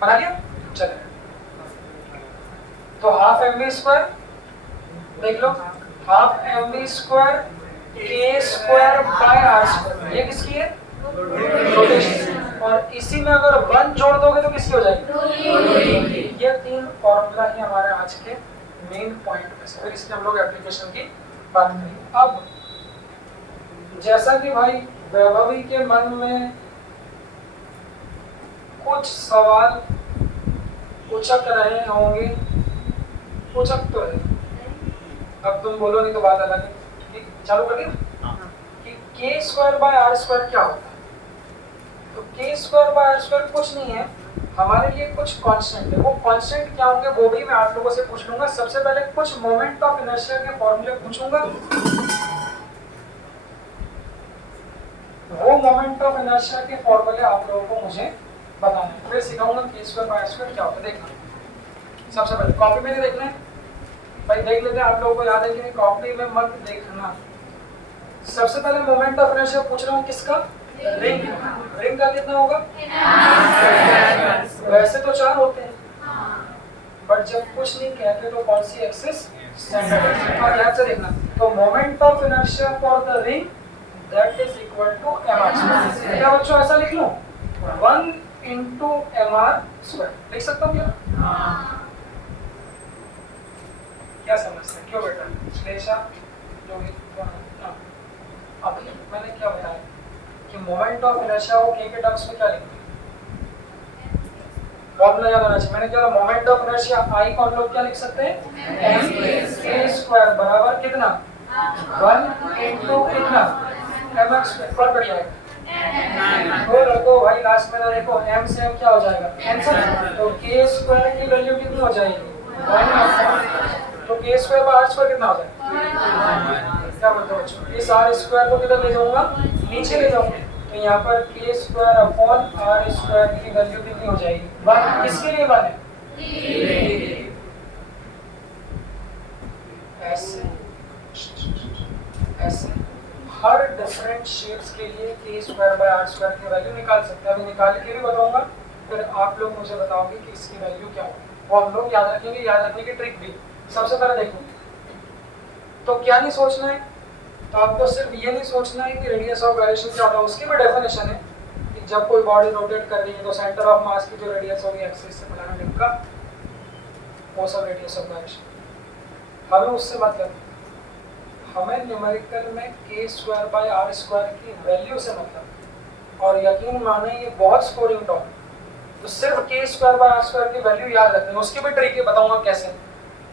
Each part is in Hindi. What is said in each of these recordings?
बना लिया? चले, तो हाफ एम वी स्क्वायर देख लो, हाफ एम वी स्क्वायर के स्क्वायर बाय आर स्क्वायर, ये किसकी है? रोटेशन। और इसी में अगर 1 जोड़ दोगे तो किसकी हो जाएगी? ये 3 फॉर्मूला ही हमारे आज के मेन पॉइंट में से, फिर इसके हम लोग एप्लीकेशन की बात करेंगे। अब जैसा कि भाई वैभवी के मन में कुछ सवाल उचक रहे होंगे, उचक तो है, अब तुम बोलो नहीं तो बात अलग है। चालू कर दिया कि के स्क्वायर बाय आर स्क्वायर क्या होता है? तो के स्क्वायर बाय आर स्क्वायर कुछ नहीं है, हमारे लिए कुछ कांस्टेंट है। वो कांस्टेंट क्या होंगे वो भी मैं आप लोगों से पूछ लूंगा। सबसे पहले कुछ मोमेंट ऑफ इनर्शिया के फॉर्मूले पूछूंगा, वो मोमेंट ऑफ इनर्शिया के फॉर्मूले आप लोगों को मुझे बताना है, फिर सिखाऊंगा के स्क्वायर बाय आर स्क्वायर क्या होता है। देखना सबसे पहले कॉपी में देखना है भाई, देख लेते हैं आप लोगों को याद है कि नहीं, कॉपी में मत देखना। सबसे पहले मोमेंट ऑफ इनर्शिया पूछ रहा हूँ किसका? रिंग। रिंग का कितना होगा? वैसे तो 4 होते हैं, बट जब कुछ नहीं कहते तो कौन सी एक्सिस? Standard axis. और याद से देखना, तो moment of inertia for the ring that is equal to mr²। क्या बच्चों ऐसा लिख लूं? 1 into mr²। लिख सकता हूँ क्या? क्या समझते हैं? क्यों बेटा? श्लेषा जो भी अब मैंने क्या बताया कि मोमेंट ऑफ इनर्शिया को के टर्म्स में क्या लिखते हैं? फॉर्मूला याद होना चाहिए। मैंने क्या मोमेंट ऑफ इनर्शिया आई को हम लोग क्या लिख सकते हैं? m के स्क्वायर बराबर कितना? 1 into कितना? mx²। कौन बढ़ जाएगा? तो रखो भाई लास्ट में, देखो m से m क्या हो जाएगा? कैंसिल। तो के स्क्वायर की वैल्यू कितनी हो जाएगी? 1। तो के स्क्वायर बाय आर स्क्वायर कितना हो जाएगा? क्या बोलते हो बच्चों? इस आर स्क्वायर को किधर ले जाऊंगा? नीचे ले जाऊंगा। तो यहाँ पर के स्क्वायर अपॉन आर स्क्वायर की वैल्यू कितनी हो जाएगी? 1। किसके लिए 1 है? ऐसे ऐसे हर डिफरेंट शेप्स के लिए के स्क्वायर बाय आर स्क्वायर की वैल्यू निकाल सकते हैं। अभी निकाल के भी बताऊंगा, फिर आप लोग मुझे बताओगे कि इसकी वैल्यू क्या होगी, वो हम लोग याद रखेंगे। याद रखने की ट्रिक भी सबसे पहले देखो, तो क्या नहीं सोचना है, तो आपको सिर्फ ये नहीं सोचना है कि रेडियस ऑफ गायरेशन क्या होता है, उसकी भी डेफिनेशन है कि जब कोई बॉडी रोटेट कर रही है तो सेंटर ऑफ मास की जो रेडियस होगी एक्सिस से पैरेलल का, वो सब रेडियस ऑफ गायरेशन। हमें उससे मतलब, हमें न्यूमेरिकल में के स्क्वायर बाय आर स्क्वायर की वैल्यू से मतलब। और यकीन माने ये बहुत स्कोरिंग टॉपिक, तो सिर्फ के स्क्वायर बाय आर स्क्वायर की वैल्यू याद रखनी है, उसकी भी ट्रिक बताऊंगा कैसे,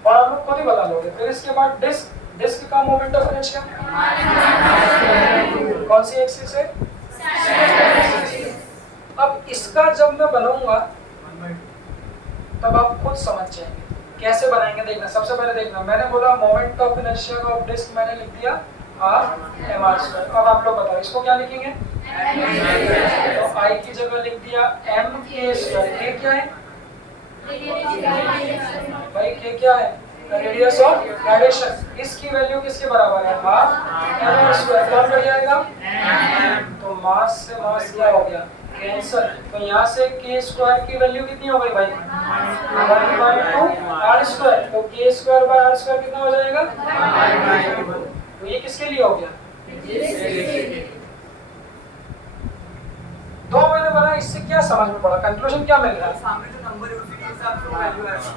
और आप लोग खुद ही बता लोगे। फिर इसके बाद डिस्क का मोमेंट ऑफ इनर्शिया कौन सी एक्सिस है? अब इसका जब मैं बनाऊंगा तब आप खुद समझ जाएंगे कैसे बनाएंगे। देखना सबसे पहले देखना, मैंने बोला मोमेंट ऑफ इनर्शिया का डिस्क मैंने लिख दिया r/mr²। अब आप लोग बताओ इसको क्या लिखेंगे? तो I की जगह लिख दिया m²। के क्या है भाई? के क्या है? Radius of gyration. इसकी वैल्यू किसके बराबर है? Half mr²। कौन बढ़ जाएगा? तो मास से मास क्या हो गया? कैंसल। तो यहाँ से के स्क्वायर की वैल्यू कितनी हो गई भाई? 1/2r²। तो के स्क्वायर बाय आर स्क्वायर कितना हो जाएगा? तो ये किसके लिए हो गया? दो मैंने बना, इससे क्या समझ में पड़ा? कंक्लूजन क्या मिल रहा है? सामने जो नंबर है उसी के हिसाब से वैल्यू आएगा।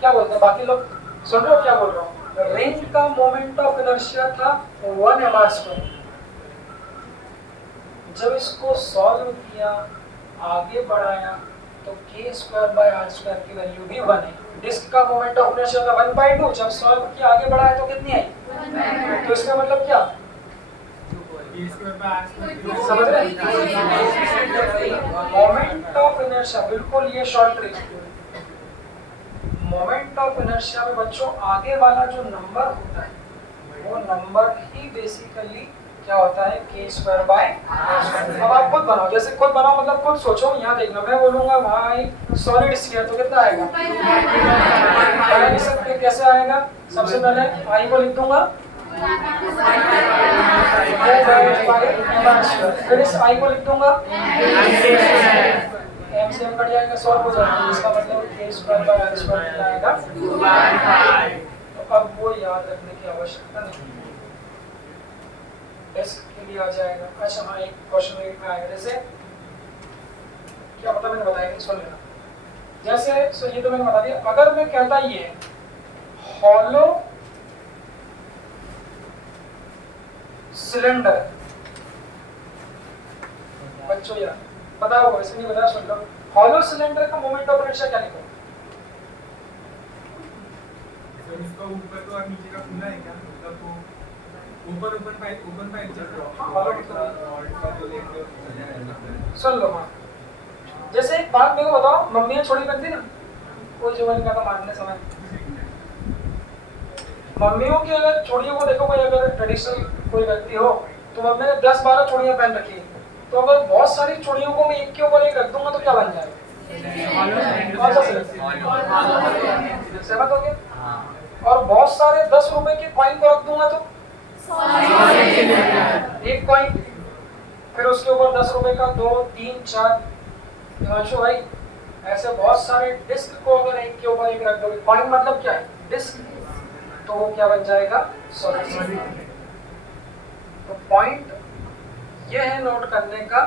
क्या बोलते हैं बाकी लोग? सुन रहे हो क्या बोल रहा हूँ? रेंज का मोमेंट ऑफ इनर्शिया था 1 mr²। जब इसको सॉल्व किया, आगे बढ़ाया, तो के स्क्वायर बाय आर स्क्वायर की वैल्यू भी 1 है। डिस्क का मोमेंट ऑफ इनर्शिया था 1/2। जब सॉल्व किया, आगे बढ़ाया तो कितनी आई? तो इसका मतलब क्या समझ रहे? मोमेंट ऑफ इनर्शिया, बिल्कुल ये short trick. Moment of inertia में बच्चों आगे वाला जो नंबर होता है, वो नंबर ही बेसिकली क्या होता है? के स्क्वायर बाय आर स्क्वायर। अब आप खुद बनाओ, जैसे खुद बनाओ मतलब खुद सोचो। यहाँ देखना, मैं बोलूंगा भाई सॉलिड स्फीयर, तो कितना आएगा? कैसे आएगा? सबसे पहले आई को लिख दूंगा, फिर इस आई को लिख दूंगा m²। सेम कट जाएगा, सॉल्व हो जाएगा, इसका मतलब a square by r square कितना आएगा 2/5। तो अब वो याद रखने की आवश्यकता नहीं, डेस्क के लिए आ जाएगा। अच्छा हाँ, एक क्वेश्चन में आएगा, जैसे क्या पता मैंने बताया नहीं, सुन लेना। जैसे सो ये तो मैंने बता दिया, अगर मैं कहता ये हॉलो सिलेंडर, बच्चों यार पता होगा, वैसे नहीं बताया, सुन लो। हॉलो सिलेंडर का मोमेंट ऑफ इनर्शिया क्या लिखो? इसका ऊपर तो और नीचे का खुला है क्या, मतलब तो ऊपर ओपन पाइप चल रहा है, हॉलो रॉड का जो लेंगे सुन लो। हाँ, जैसे एक बात मेरे को बताओ, मम्मियाँ छोड़ी करती ना, कोई जो मैंने कहा मारने समय, मम्मियों की अगर चूड़ियों को देखो, कोई अगर ट्रेडिशनल कोई व्यक्ति हो तो मम्मी ने 10-12 चूड़ियां पहन रखी है, तो अगर बहुत सारी चूड़ियों को मैं एक के ऊपर एक रख दूंगा तो क्या बन जाएगा? कौन सा सहमत हो गया? और बहुत सारे 10 रुपए के कॉइन को रख दूंगा तो एक कॉइन, फिर उसके ऊपर 10 रुपए का 2, 3, 4, हिमांशु भाई ऐसे बहुत सारे डिस्क को अगर एक के ऊपर एक रख दोगे, कॉइन मतलब क्या है? डिस्क, तो वो क्या बन जाएगा? सॉलिड। तो पॉइंट ये है नोट करने का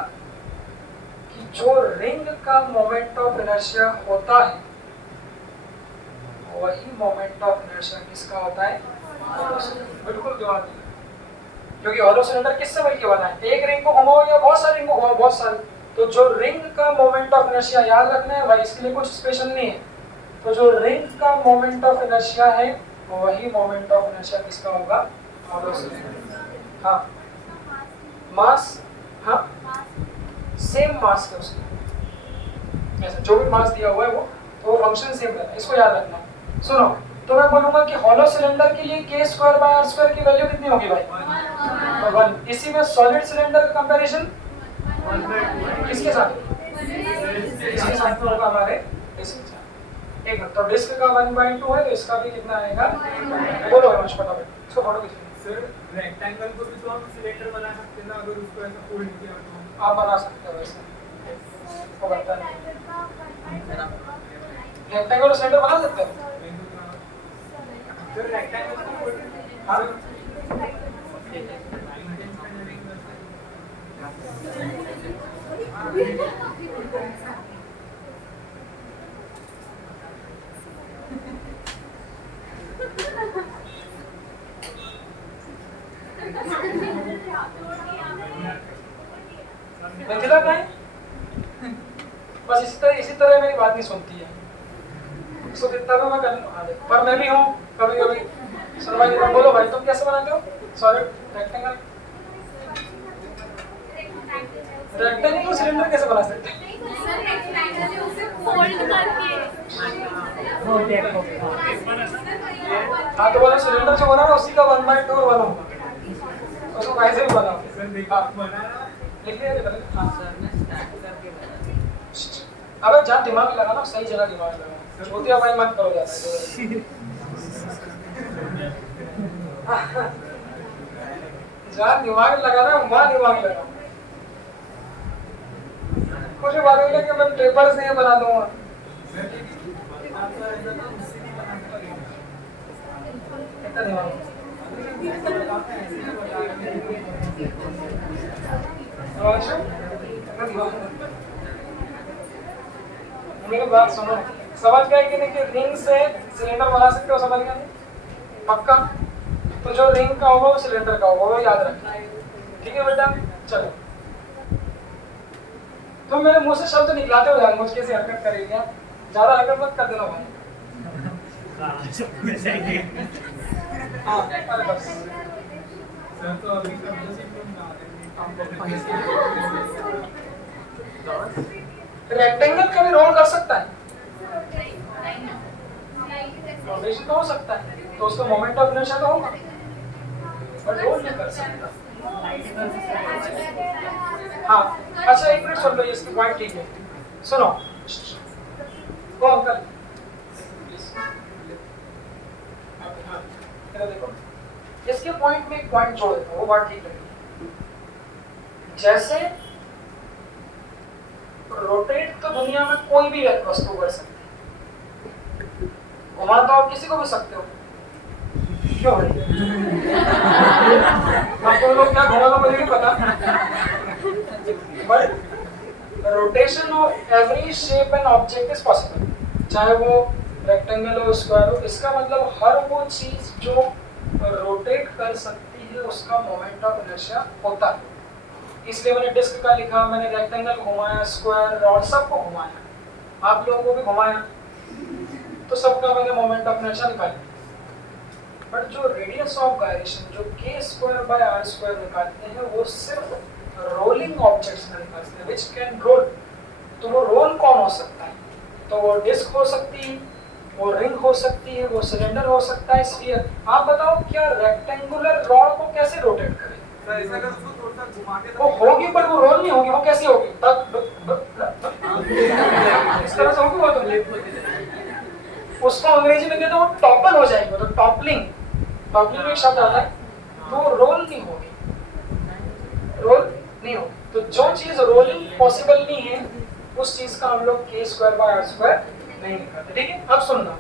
कि जो रिंग का मोमेंट ऑफ इनर्शिया होता है वही मोमेंट ऑफ इनर्शिया किसका होता है? बिल्कुल दिमाग में, क्योंकि हॉलो सिलेंडर किससे मिलकर बना है? एक रिंग को घुमाओ या बहुत सारी रिंग को घुमाओ, बहुत सारी, तो जो रिंग का मोमेंट ऑफ इनर्शिया याद रखना है भाई, इसके लिए कुछ स्पेशल नहीं है। तो जो रिंग का मोमेंट ऑफ इनर्शिया है वही मोमेंट ऑफ इनर्शिया किसका होगा? Hollow cylinder. हाँ, मास, हाँ सेम मास है उसका, ऐसा जो भी मास दिया हुआ है वो, तो वो फंक्शन सेम रहता है, इसको याद रखना। सुनो, तो मैं बोलूंगा कि हॉलो सिलेंडर के लिए k square by r square की वैल्यू कितनी होगी भाई? 1। इसी में सॉलिड सिलेंडर का कंपैरिजन किसके साथ? इसके साथ होगा हमारे डिस्क के साथ। एक तो डिस्क का 1/2 है, तो इसका भी कितना आएगा? बोलो हिमांशु फटाफट, इसको पढ़ो किसी सर रेक्टेंगल को भी तो हम सिलेंडर बना सकते हैं ना, अगर उसको ऐसा फोल्ड किया तो आप बना सकते हो वैसे, वो बनता है। रेक्टेंगल और सिलेंडर बना सकते हो? सर रेक्टेंगल को फोल्ड, हाँ रंजिता कहाँ है? बस इसी तरह मेरी बात नहीं सुनती है, इसको कितना भी मैं कर लूं, पर मैं भी हूँ कभी कभी। सुनो भाई, तुम बोलो भाई, तुम कैसे बनाते हो सॉलिड रेक्टेंगल? रेक्टेंगल को सिलेंडर कैसे बना सकते हैं? हाँ तो बोलो, सिलेंडर जो बना ना उसी का 1/2 और 1 होगा, उसको कैसे भी बनाओ। सर देखो बनाना लिख लिया हाँ अबे जहाँ दिमाग लगाना सही जगह दिमाग लगाना, छोटिया भाई मत करो ज्यादा। जहाँ दिमाग लगाना वहाँ दिमाग लगाओ, कुछ बात नहीं कि मैं पेपर से ये बना दूंगा। कितना दिमाग मेरी बात सुनो, समझ गए कि नहीं कि रिंग से सिलेंडर बना सकते हो? समझ गए पक्का? तो जो रिंग का होगा वो सिलेंडर का होगा, वो याद रखना, ठीक है बेटा? चलो, तुम मेरे मुंह से शब्द निकलाते हो यार, मुझ कैसे हरकत करेगी, ज्यादा हरकत मत कर देना भाई। हाँ अरे बस सर तो अभी शब्द से रेक्टेंगल कभी रोल कर सकता है? रोटेशन तो हो सकता है, तो उसका मोमेंट ऑफ इनर्शिया तो होगा, पर रोल नहीं कर सकता। हाँ अच्छा, एक मिनट सुन लो, इसकी पॉइंट ठीक है, सुनो। वो अंकल देखो, इसके पॉइंट में एक पॉइंट जोड़ देता हूँ, वो बात ठीक है। जैसे रोटेट तो दुनिया में कोई भी वस्तु कर सकती है, घुमा तो आप किसी को भी सकते हो, क्यों भाई? अब तुम लोग क्या घुमा, तो मुझे नहीं पता, but rotation of every shape and object is possible, चाहे वो रेक्टेंगल हो, स्क्वायर हो। इसका मतलब हर वो चीज जो रोटेट कर सकती है उसका मोमेंट ऑफ इनर्शिया होता है। इसलिए मैंने डिस्क का लिखा, मैंने रेक्टेंगल घुमाया, स्क्वायर, रॉड, सबको घुमाया, आप लोगों को भी घुमाया, तो सबका मैंने मोमेंट ऑफ इनर्शिया निकाला। बट जो रेडियस ऑफ गायरेशन जो k square by r square निकालते हैं वो सिर्फ रोलिंग ऑब्जेक्ट्स में निकालते हैं व्हिच कैन रोल। तो वो रोल कौन हो सकता है? तो वो डिस्क हो सकती है, वो रिंग हो सकती है, वो सिलेंडर हो सकता है, स्फीयर। आप बताओ क्या रेक्टेंगुलर रॉड को कैसे रोटेट करें? सर ऐसा अगर उसको थोड़ा सा घुमा के वो होगी पर वो रोल नहीं होगी, वो कैसी होगी? इस तरह से होगी वो, तो उसको अंग्रेजी में कहते हैं वो टॉपल हो जाएगी, तो टॉपलिंग, टॉपलिंग में एक शब्द आता है, तो रोल नहीं होगी, रोल नहीं होगी। तो जो चीज रोलिंग पॉसिबल नहीं है उस चीज का हम लोग k square by r square नहीं निकालते, ठीक है? अब सुनना,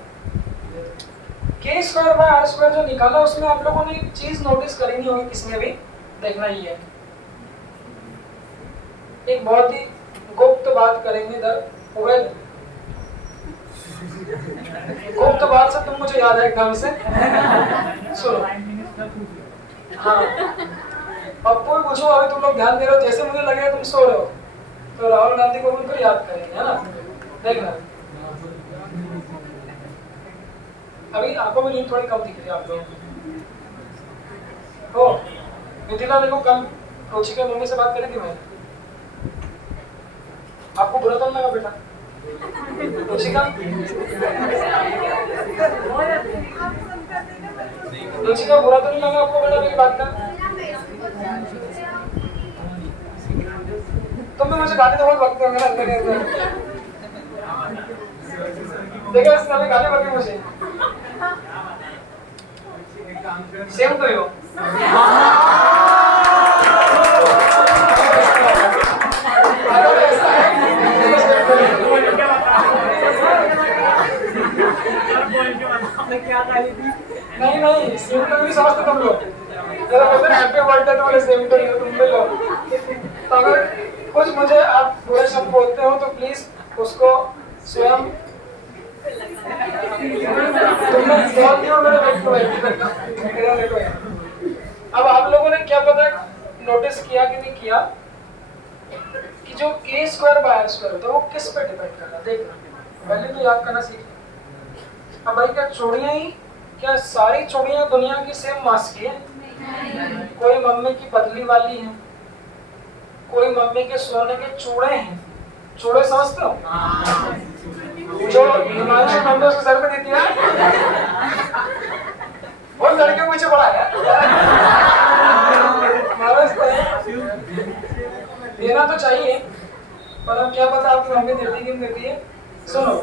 k square by r square जो निकाला उसमें आप लोगों ने एक चीज नोटिस करी नहीं होगी, किसने भी देखना ही है। एक बहुत ही गुप्त बात करेंगे इधर, गुप्त बात से तुम मुझे याद है एकदम से, सुनो। हाँ, अब कोई पूछो, अभी तुम लोग ध्यान दे रहे हो, जैसे मुझे लगेगा तुम सो रहे हो, तो राहुल गांधी को उनको याद करेंगे, है ना? देखना, अभी आंखों में नींद थोड़ी कम दिख रही है आप लोगों को। ओ मिथिला, देखो कल रोचिका मम्मी से बात करी थी मैं, आपको बुरा तो नहीं लगा बेटा? रुचिका, रुचिका बुरा तो नहीं लगा आपको बेटा मेरी बात का? तुम भी मुझे गाली तो बहुत बकते होंगे ना अंदर के अंदर, देखो इस तरह गाली बकी मुझे, सेम तो हो। नहीं नहीं, सेम तो नहीं समझते तुम लोग, जरा कहते हैं हैप्पी बर्थडे तो बोले सेम तो ही हो तुम भी लोग। तो अगर कुछ मुझे आप बुरे शब्द बोलते हो तो प्लीज उसको स्वयं अब आप लोगों ने क्या पता नोटिस किया कि नहीं किया कि जो k square by r square होता है वो किस पे डिपेंड कर रहा है? देखना, पहले तो याद करना सीखना। अब भाई क्या चूड़ियां ही, क्या सारी चूड़ियां दुनिया की सेम मास की है? कोई मम्मी की पतली वाली है, कोई मम्मी के सोने के चूड़े हैं, चूड़े समझते हो जो हिमांशु नंदो उसके सर पे देती है, वो लड़कियों के पीछे पड़ा है देना तो चाहिए, पर अब क्या पता आपकी मम्मी देती कि नहीं देती है। सुनो,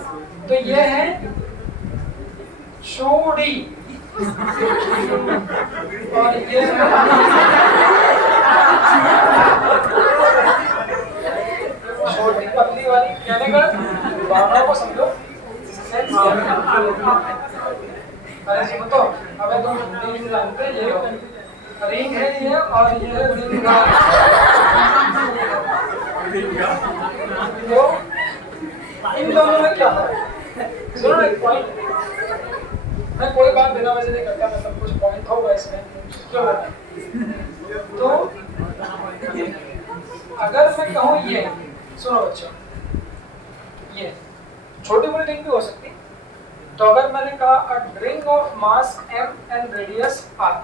तो ये है चूड़ी और ये छोटी पतली वाली, कहने का भावनाओं को समझो। अरे जी तो अबे तुम नहीं जानते, ये रिंग है ये और ये रिंग का, तो इन दोनों में क्या फर्क? सुनो एक पॉइंट, मैं कोई बात बिना वजह नहीं करता, मतलब कुछ पॉइंट होगा इसमें, क्यों बताएं? तो अगर मैं कहूँ ये, सुनो बच्चों, ये छोटी बड़ी रिंग भी हो सकती, तो अगर मैंने कहा a ring of mass m and radius r,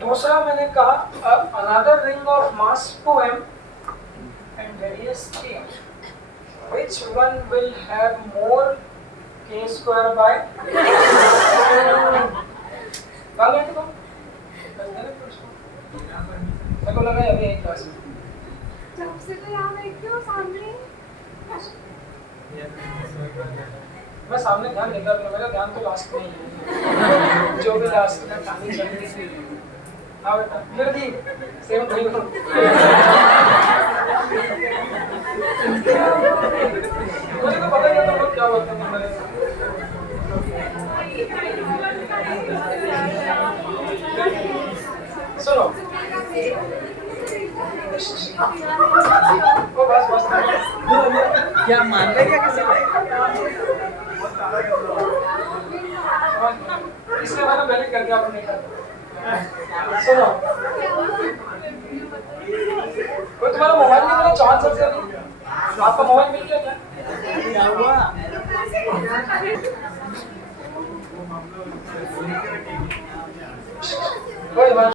दूसरा मैंने कहा another ring of mass 2m and radius 3m, which one will have more k square by मेरे को लगा अभी एक क्लास में सबसे तो यहाँ बैठती हूँ सामने। मैं सामने ध्यान देता हूँ, मेरा ध्यान तो लास्ट में ही है, जो भी लास्ट में कहानी चल रही थी। हाँ बेटा, फिर भी सेम मुझे तो पता नहीं तुम लोग क्या बोलते हैं मेरे। सुनो ओ बस क्या मान रहे क्या किसी को? इसलिए मैंने पहले कर दिया आपने नहीं कर। सुनो कोई तुम्हारा मोबाइल में मेरा चांस है सर आपका मोबाइल मिल गया क्या? क्या हुआ? कोई बात